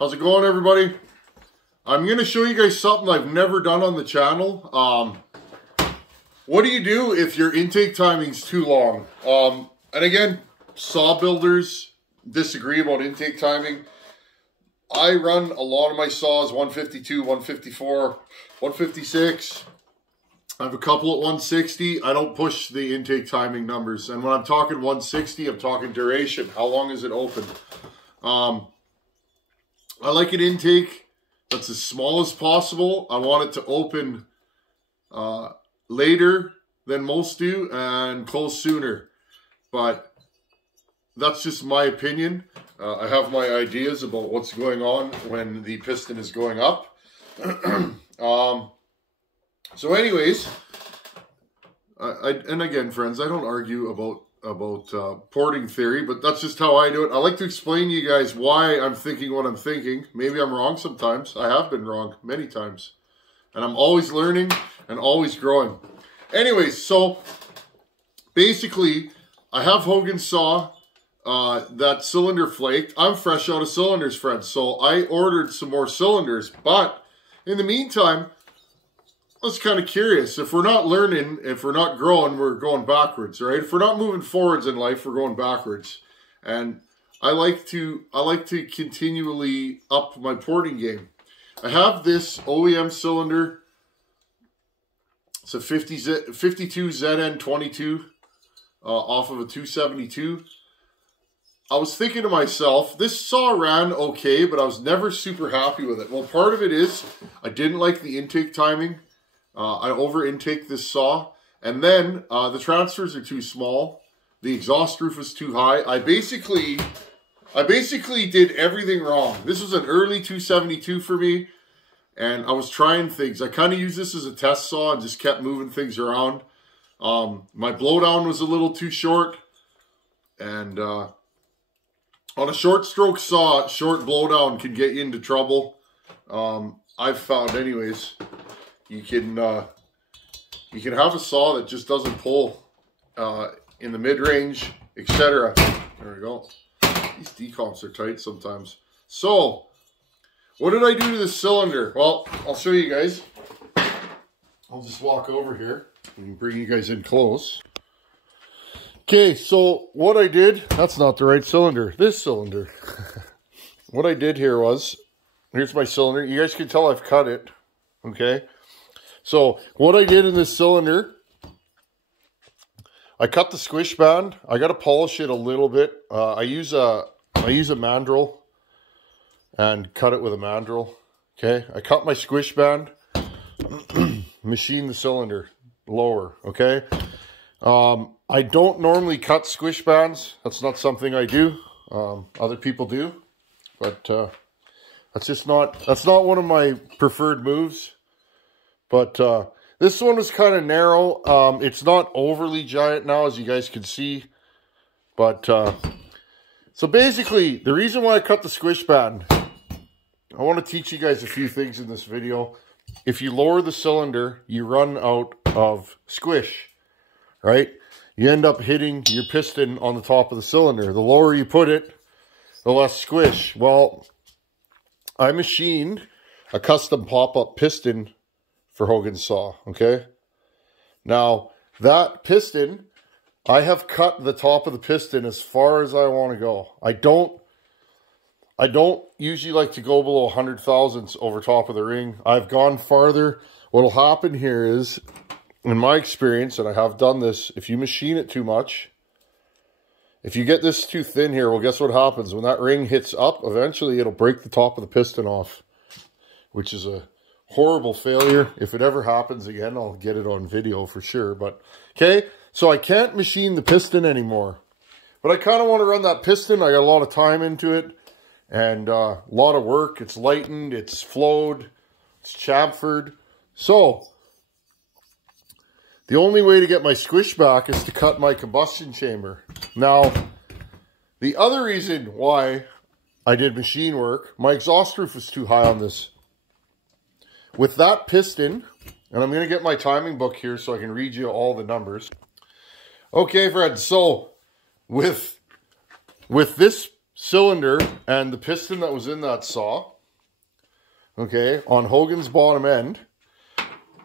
How's it going, everybody? I'm going to show you guys something I've never done on the channel. What do you do if your intake timing's too long? And again, saw builders disagree about intake timing. I run a lot of my saws 152, 154, 156. I have a couple at 160. I don't push the intake timing numbers. And when I'm talking 160, I'm talking duration. How long is it open? I like an intake that's as small as possible. I want it to open later than most do and close sooner. But that's just my opinion. I have my ideas about what's going on when the piston is going up. So anyways, and again, friends, I don't argue about porting theory, but that's just how I do it. I like to explain to you guys why I'm thinking what I'm thinking. Maybe I'm wrong sometimes. I have been wrong many times. And I'm always learning and always growing. Anyways, so basically, I have Hogan's saw. That cylinder flaked. I'm fresh out of cylinders, friends. So I ordered some more cylinders. But in the meantime, I was kind of curious. If we're not learning, if we're not growing, we're going backwards, right? If we're not moving forwards in life, we're going backwards. And I like to continually up my porting game. I have this OEM cylinder. It's a 52 ZN22 off of a 272. I was thinking to myself, this saw ran okay, but I was never super happy with it. Well, part of it is I didn't like the intake timing. I over-intake this saw. And then the transfers are too small. The exhaust roof is too high. I basically did everything wrong. This was an early 272 for me. And I was trying things. I kind of used this as a test saw and just kept moving things around. My blowdown was a little too short. And on a short stroke saw, short blowdown can get you into trouble. I've found anyways, you can have a saw that just doesn't pull in the mid-range, etc. There we go. These decomps are tight sometimes. So, what did I do to this cylinder? Well, I'll show you guys. I'll just walk over here and bring you guys in close. Okay, so what I did, that's not the right cylinder, this cylinder. What I did here was, here's my cylinder. You guys can tell I've cut it, okay? So what I did in this cylinder, I cut the squish band. I got to polish it a little bit. I use a mandrel and cut it with a mandrel, okay? I cut my squish band, machine the cylinder lower, okay? I don't normally cut squish bands. That's not something I do. Other people do, but that's not one of my preferred moves. But this one was kind of narrow. It's not overly giant now, as you guys can see. But so basically, the reason why I cut the squish band, I want to teach you guys a few things in this video. If you lower the cylinder, you run out of squish, right? You end up hitting your piston on the top of the cylinder. The lower you put it, the less squish. Well, I machined a custom pop-up piston for Hogan's saw, okay? Now, that piston, I have cut the top of the piston as far as I want to go. I don't usually like to go below 100 thousandths over top of the ring. I've gone farther. What'll happen here is, in my experience, and I have done this, if you machine it too much, if you get this too thin here, well, guess what happens? When that ring hits up, eventually it'll break the top of the piston off, which is a horrible failure. If it ever happens again, I'll get it on video for sure. But, okay, so I can't machine the piston anymore. But I kind of want to run that piston. I got a lot of time into it and a lot of work. It's lightened, it's flowed, it's chamfered. So the only way to get my squish back is to cut my combustion chamber. Now, the other reason why I did machine work, my exhaust roof was too high on this. With that piston, and I'm going to get my timing book here so I can read you all the numbers. Okay, friends, so with this cylinder and the piston that was in that saw, okay, on Hogan's bottom end,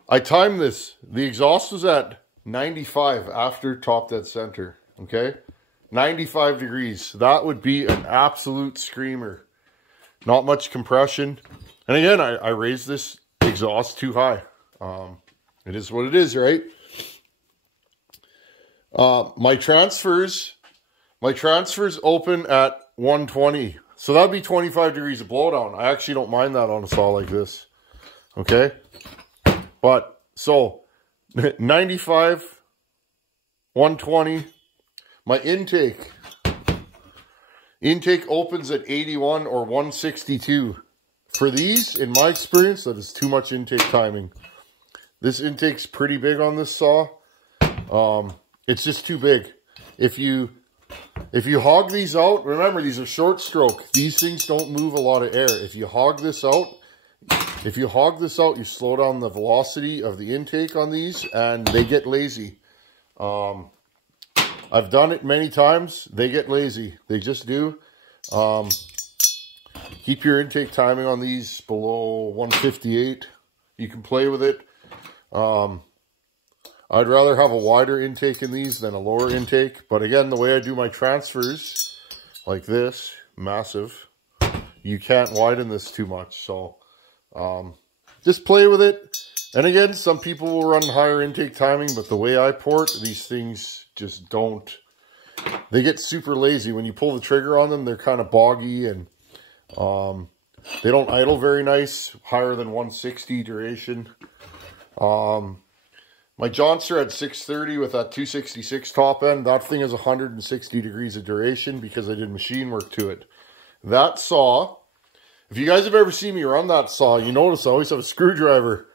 I timed this. The exhaust was at 95 after top dead center, okay? 95 degrees. That would be an absolute screamer. Not much compression. And again, I raised this exhaust too high. It is what it is, right? My transfers open at 120. So that'd be 25 degrees of blowdown. I actually don't mind that on a saw like this. Okay? But, so, 95, 120. My intake opens at 81 or 162. For these, in my experience, that is too much intake timing. This intake's pretty big on this saw. It's just too big. If you hog these out, remember these are short stroke. These things don't move a lot of air. If you hog this out, you slow down the velocity of the intake on these and they get lazy. I've done it many times. They get lazy. They just do. Keep your intake timing on these below 158. You can play with it. I'd rather have a wider intake in these than a lower intake. But again, the way I do my transfers, like this, massive, you can't widen this too much. So just play with it. And again, some people will run higher intake timing, but the way I port, these things just don't. They get super lazy. When you pull the trigger on them, they're kind of boggy and they don't idle very nice, higher than 160 duration. My Johnster had 630 with that 266 top end. That thing is 160 degrees of duration because I did machine work to it. That saw, if you guys have ever seen me run that saw, you notice I always have a screwdriver.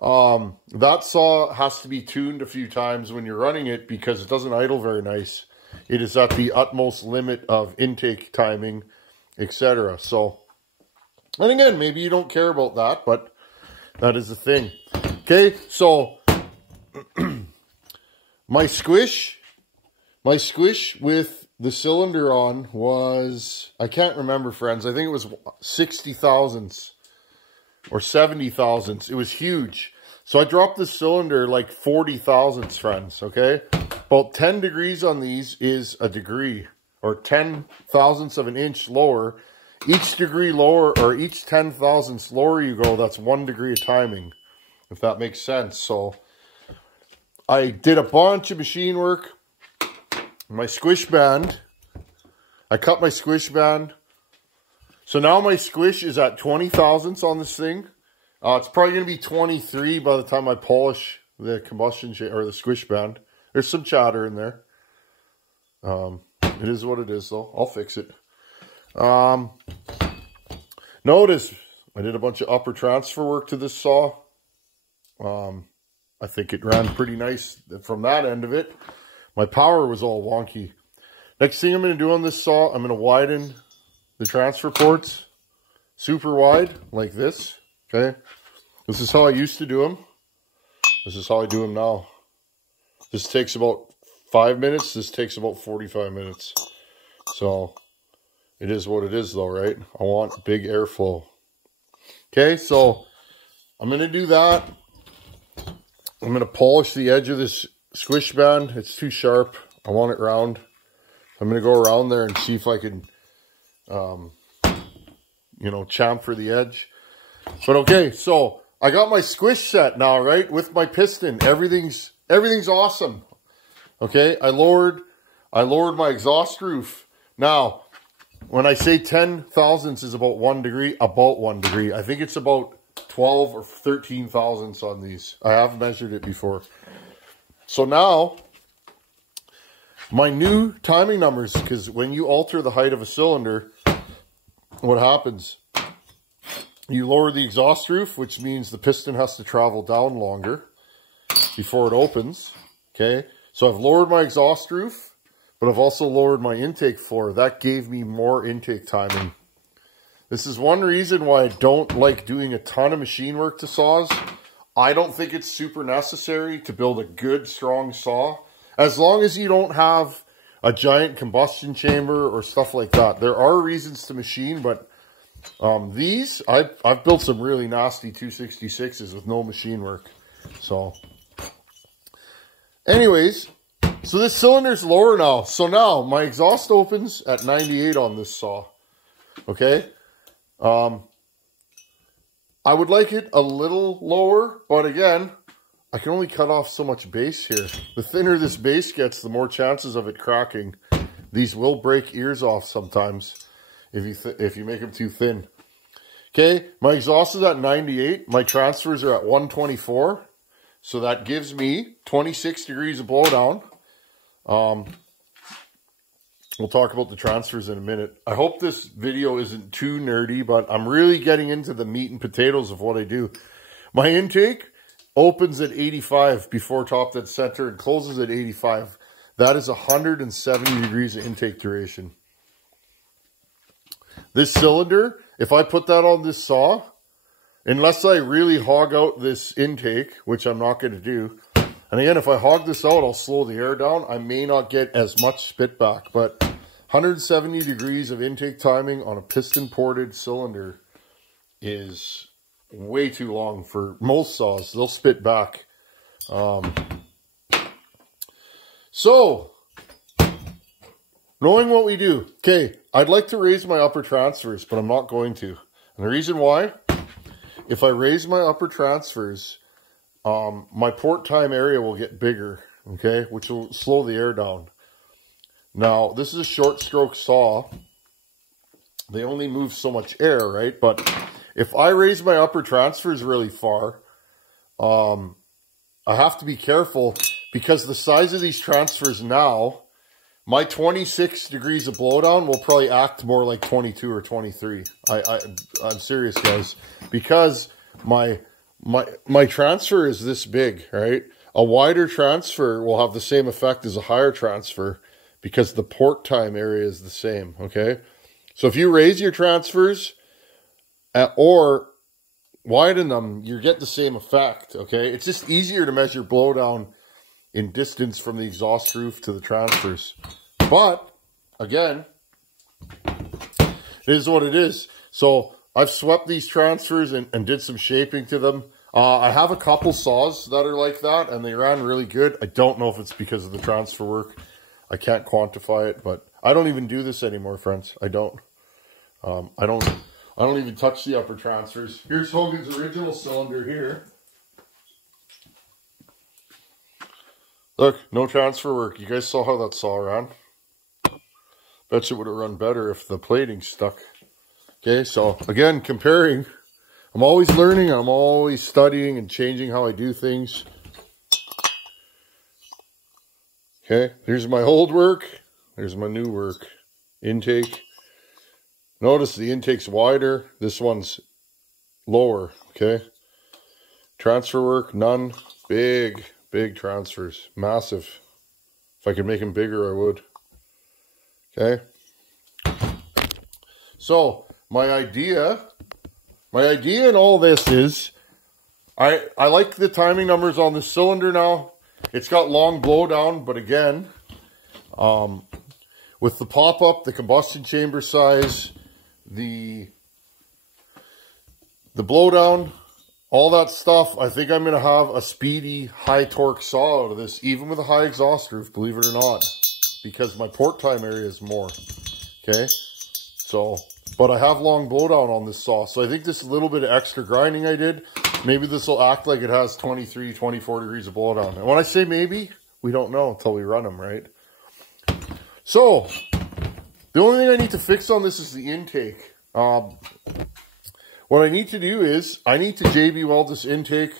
That saw has to be tuned a few times when you're running it because it doesn't idle very nice. It is at the utmost limit of intake timing, etc. So, and again, maybe you don't care about that, but that is the thing. Okay, so my squish with the cylinder on was, I can't remember, friends. I think it was 60 thousandths or 70 thousandths. It was huge. So I dropped the cylinder like 40 thousandths, friends, okay? About 10 degrees on these is a degree, or 10 thousandths of an inch lower. Each degree lower, or each 10 thousandths lower you go, that's 1 degree of timing, if that makes sense. So I did a bunch of machine work. My squish band, I cut my squish band. So now my squish is at 20 thousandths on this thing. It's probably going to be 23 by the time I polish the combustion or the squish band. There's some chatter in there. It is what it is, though. I'll fix it. Notice I did a bunch of upper transfer work to this saw. I think it ran pretty nice from that end of it. My power was all wonky. Next thing I'm going to do on this saw, I'm going to widen the transfer ports super wide, like this. Okay? This is how I used to do them. This is how I do them now. This takes about 5 minutes. This takes about 45 minutes. So, it is what it is, though, right? I want big airflow. Okay, so I'm going to do that. I'm going to polish the edge of this squish band. It's too sharp. I want it round. I'm going to go around there and see if I can, you know, chamfer the edge. But okay, so I got my squish set now, right? With my piston. Everything's awesome. Okay, I lowered my exhaust roof. Now, when I say 10 thousandths is about 1 degree, I think it's about 12 or 13 thousandths on these. I have measured it before. So now, my new timing numbers, because when you alter the height of a cylinder, what happens? You lower the exhaust roof, which means the piston has to travel down longer before it opens. Okay, so I've lowered my exhaust roof, but I've also lowered my intake floor. That gave me more intake timing. This is one reason why I don't like doing a ton of machine work to saws. I don't think it's super necessary to build a good, strong saw. As long as you don't have a giant combustion chamber or stuff like that. There are reasons to machine, but these, I've built some really nasty 266s with no machine work. So, anyways, so this cylinder's lower now. So now my exhaust opens at 98 on this saw. Okay. I would like it a little lower, but again, I can only cut off so much base here. The thinner this base gets, the more chances of it cracking. These will break ears off sometimes if you make them too thin. Okay, my exhaust is at 98. My transfers are at 124. So that gives me 26 degrees of blowdown. We'll talk about the transfers in a minute. I hope this video isn't too nerdy, but I'm really getting into the meat and potatoes of what I do. My intake opens at 85 before top dead center and closes at 85. That is 170 degrees of intake duration. This cylinder, if I put that on this saw, unless I really hog out this intake, which I'm not going to do, and again, if I hog this out, I'll slow the air down. I may not get as much spit back, but 170 degrees of intake timing on a piston-ported cylinder is way too long for most saws. They'll spit back. So, knowing what we do. Okay, I'd like to raise my upper transfers, but I'm not going to. And the reason why, if I raise my upper transfers, my port time area will get bigger, okay, which will slow the air down. Now, this is a short stroke saw. They only move so much air, right? But if I raise my upper transfers really far, I have to be careful because the size of these transfers now, my 26 degrees of blowdown will probably act more like 22 or 23. I'm serious, guys, because my transfer is this big, right? A wider transfer will have the same effect as a higher transfer because the port time area is the same, okay? So if you raise your transfers or widen them, you get the same effect, okay? It's just easier to measure blowdown in distance from the exhaust roof to the transfers. But, again, it is what it is. So I've swept these transfers and did some shaping to them. I have a couple saws that are like that, and they ran really good. I don't know if it's because of the transfer work. I can't quantify it, but I don't even do this anymore, friends. I don't. I don't even touch the upper transfers. Here's Hogan's original cylinder here. Look, no transfer work. You guys saw how that saw ran. Bet you would have run better if the plating stuck. Okay, so again, comparing. I'm always learning. I'm always studying and changing how I do things. Okay, here's my old work. There's my new work. Intake. Notice the intake's wider. This one's lower, okay? Transfer work, none. Big transfers. Massive. If I could make them bigger, I would. Okay? So, my idea in all this is, I like the timing numbers on the cylinder now. It's got long blowdown, but again, with the pop-up, the combustion chamber size, the blowdown, all that stuff, I think I'm going to have a speedy, high-torque saw out of this, even with a high exhaust roof, believe it or not, because my port time area is more, okay? So, but I have long blowdown on this saw, so I think this little bit of extra grinding I did, maybe this will act like it has 23, 24 degrees of blowdown. And when I say maybe, we don't know until we run them, right? So, the only thing I need to fix on this is the intake. What I need to do is, I need to JB weld this intake.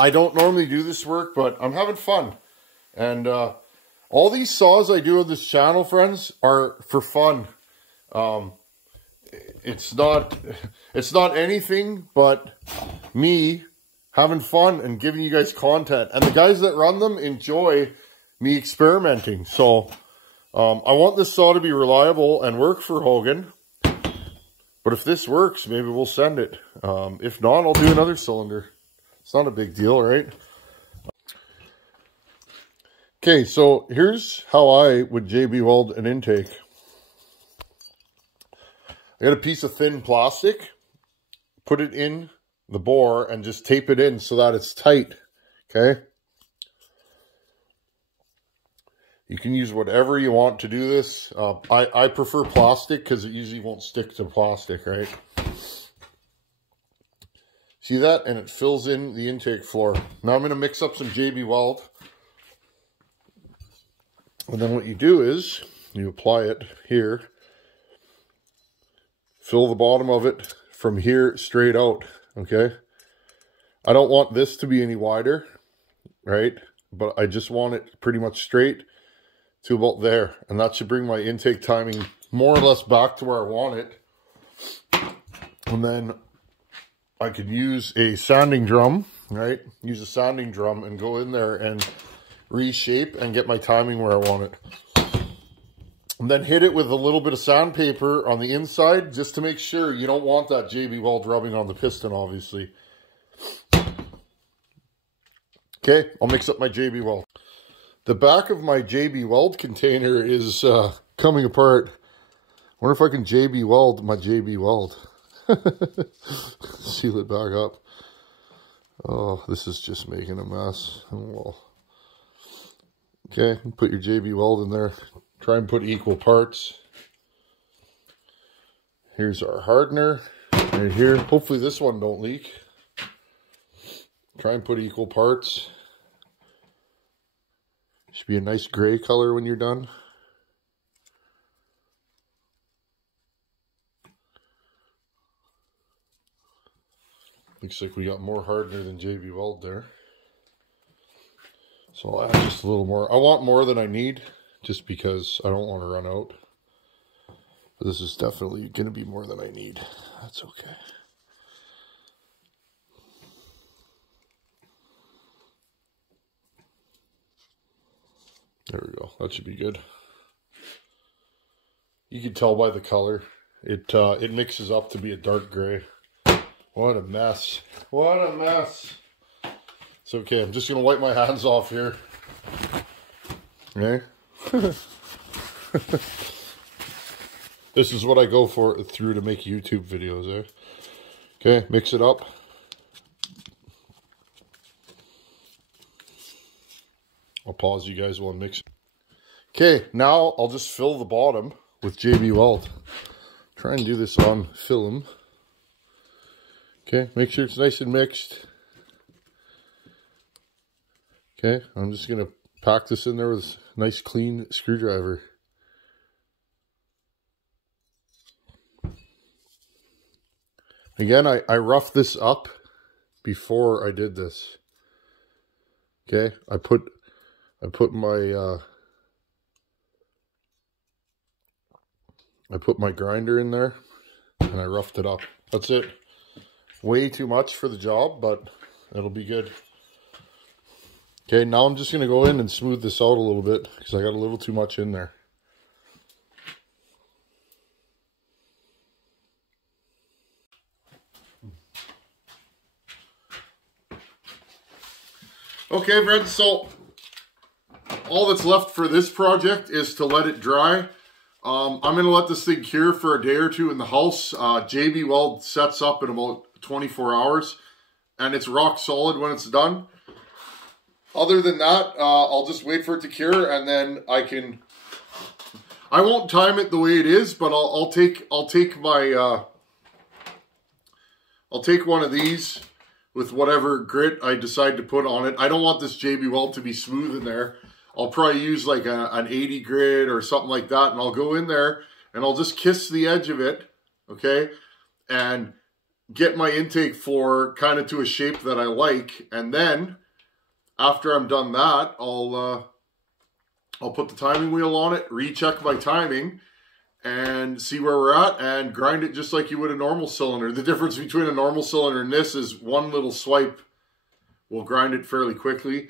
I don't normally do this work, but I'm having fun. And all these saws I do on this channel, friends, are for fun. It's not anything but me having fun and giving you guys content. And the guys that run them enjoy me experimenting. So, I want this saw to be reliable and work for Hogan. But if this works, maybe we'll send it. If not, I'll do another cylinder. It's not a big deal, right? Okay, so here's how I would JB weld an intake. I got a piece of thin plastic, put it in the bore and just tape it in so that it's tight, okay? You can use whatever you want to do this. I prefer plastic because it usually won't stick to plastic, right? See that? And it fills in the intake floor. Now I'm going to mix up some JB Weld. And then what you do is you apply it here. Fill the bottom of it from here straight out, okay? I don't want this to be any wider, right? But I just want it pretty much straight to about there. And that should bring my intake timing more or less back to where I want it. And then I could use a sanding drum, right? Use a sanding drum and go in there and reshape and get my timing where I want it. And then hit it with a little bit of sandpaper on the inside just to make sure. You don't want that JB Weld rubbing on the piston, obviously. Okay, I'll mix up my JB Weld. The back of my JB Weld container is coming apart. Wonder if I can JB Weld my JB Weld. Seal it back up. Oh, this is just making a mess. Oh. Okay, put your JB Weld in there. Try and put equal parts. Here's our hardener right here. Hopefully this one don't leak. Try and put equal parts. Should be a nice gray color when you're done. Looks like we got more hardener than JB Weld there. So I'll add just a little more. I want more than I need, just because I don't want to run out. But this is definitely going to be more than I need. That's okay. There we go. That should be good. You can tell by the color. It mixes up to be a dark gray. What a mess. What a mess. It's okay. I'm just going to wipe my hands off here. Okay. This is what I go through to make YouTube videos, eh? Okay, mix it up. I'll pause you guys while I mix. Okay, now I'll just fill the bottom with JB Weld. Try and do this on film. Okay, make sure it's nice and mixed. Okay, I'm just going to pack this in there with a nice clean screwdriver. Again, I roughed this up before I did this. Okay, I put my grinder in there and I roughed it up. That's it. Way too much for the job, but it'll be good. Okay, now I'm just going to go in and smooth this out a little bit because I got a little too much in there. Okay, friends, so all that's left for this project is to let it dry. I'm going to let this thing cure for a day or two in the house. JB Weld sets up in about 24 hours, and it's rock solid when it's done. Other than that, I'll just wait for it to cure, and then I won't time it the way it is, but I'll take one of these with whatever grit I decide to put on it. I don't want this JB Weld to be smooth in there. I'll probably use like an 80 grit or something like that, and I'll go in there and I'll just kiss the edge of it, okay, and get my intake floor kind of to a shape that I like. And then after I'm done that, I'll put the timing wheel on it, recheck my timing, and see where we're at, and grind it just like you would a normal cylinder. The difference between a normal cylinder and this is one little swipe will grind it fairly quickly.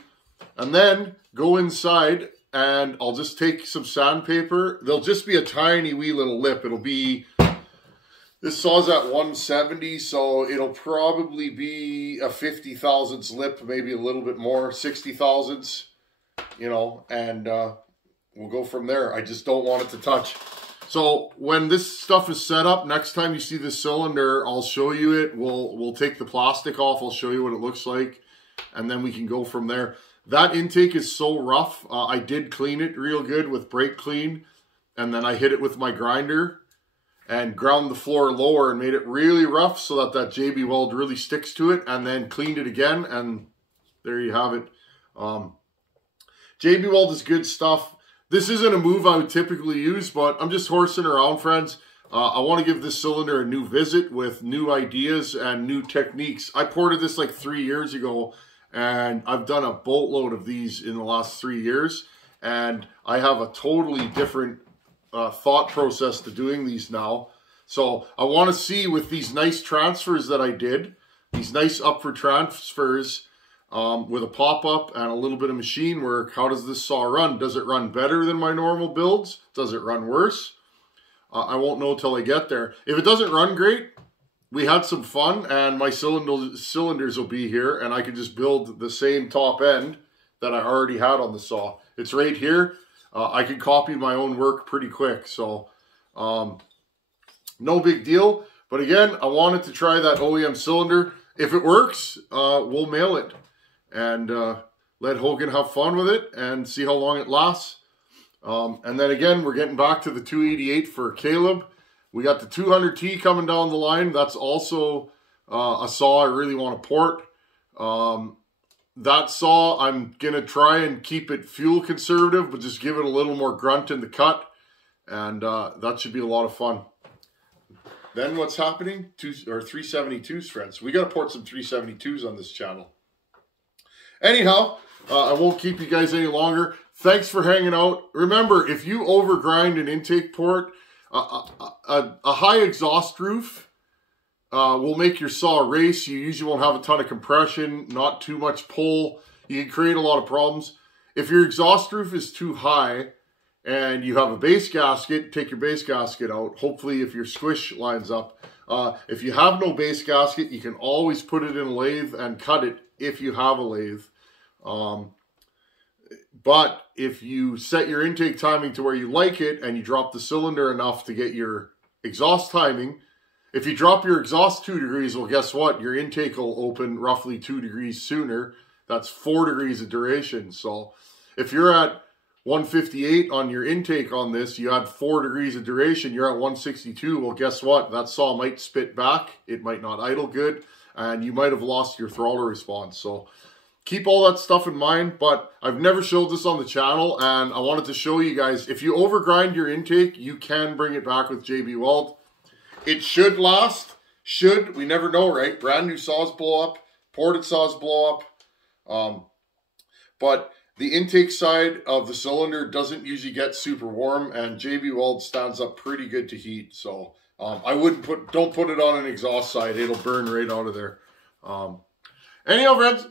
And then go inside and I'll just take some sandpaper. There'll just be a tiny wee little lip. It'll be, this saw's at 170, so it'll probably be a 50 thousandths lip, maybe a little bit more, 60 thousandths. you know, and we'll go from there. I just don't want it to touch. So when this stuff is set up, next time you see this cylinder, I'll show you it. We'll take the plastic off. I'll show you what it looks like, and then we can go from there. That intake is so rough. I did clean it real good with brake clean, and then I hit it with my grinder and ground the floor lower and made it really rough so that that JB Weld really sticks to it, and then cleaned it again, and there you have it. JB Weld is good stuff. This isn't a move I would typically use, but I'm just horsing around, friends. I want to give this cylinder a new visit with new ideas and new techniques. I ported this like 3 years ago, and I've done a boatload of these in the last 3 years, and I have a totally different thought process to doing these now. So I want to see with these nice transfers that I did, these nice upward transfers, with a pop-up and a little bit of machine work, how does this saw run? Does it run better than my normal builds? Does it run worse? I won't know till I get there. If it doesn't run great, we had some fun, and my cylinders will be here, and I can just build the same top end that I already had on the saw. It's right here. I can copy my own work pretty quick, so no big deal. But again, I wanted to try that OEM cylinder. If it works, we'll mail it and let Hogan have fun with it and see how long it lasts. And then again, we're getting back to the 288 for Caleb. We got the 200T coming down the line. That's also a saw I really want to port. That saw, I'm going to try and keep it fuel conservative, but just give it a little more grunt in the cut. And that should be a lot of fun. Then what's happening? 372s, friends. We got to port some 372s on this channel. Anyhow, I won't keep you guys any longer. Thanks for hanging out. Remember, if you overgrind an intake port, a high exhaust roof will make your saw race. You usually won't have a ton of compression, not too much pull. You can create a lot of problems. If your exhaust roof is too high and you have a base gasket, take your base gasket out. Hopefully, if your squish lines up. If you have no base gasket, you can always put it in a lathe and cut it if you have a lathe. But if you set your intake timing to where you like it and you drop the cylinder enough to get your exhaust timing, if you drop your exhaust 2 degrees, well, guess what? Your intake will open roughly 2 degrees sooner. That's 4 degrees of duration. So if you're at 158 on your intake on this, you add 4 degrees of duration, you're at 162. Well, guess what? That saw might spit back. It might not idle good, and you might have lost your throttle response. So keep all that stuff in mind, but I've never showed this on the channel, and I wanted to show you guys, if you overgrind your intake, you can bring it back with JB Weld. It should last. Should. We never know, right? Brand new saws blow up. Ported saws blow up. But the intake side of the cylinder doesn't usually get super warm, and JB Weld stands up pretty good to heat. So I wouldn't don't put it on an exhaust side. It'll burn right out of there. Anyhow, friends,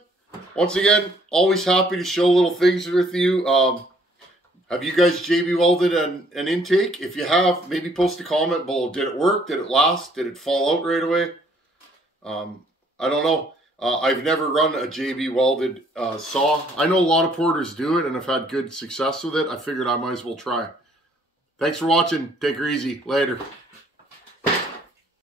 once again, always happy to show little things with you. Have you guys JB Welded an intake? If you have, maybe post a comment below. Did it work? Did it last? Did it fall out right away? I don't know. I've never run a JB Welded saw. I know a lot of porters do it and have had good success with it. I figured I might as well try. Thanks for watching. Take her easy. Later.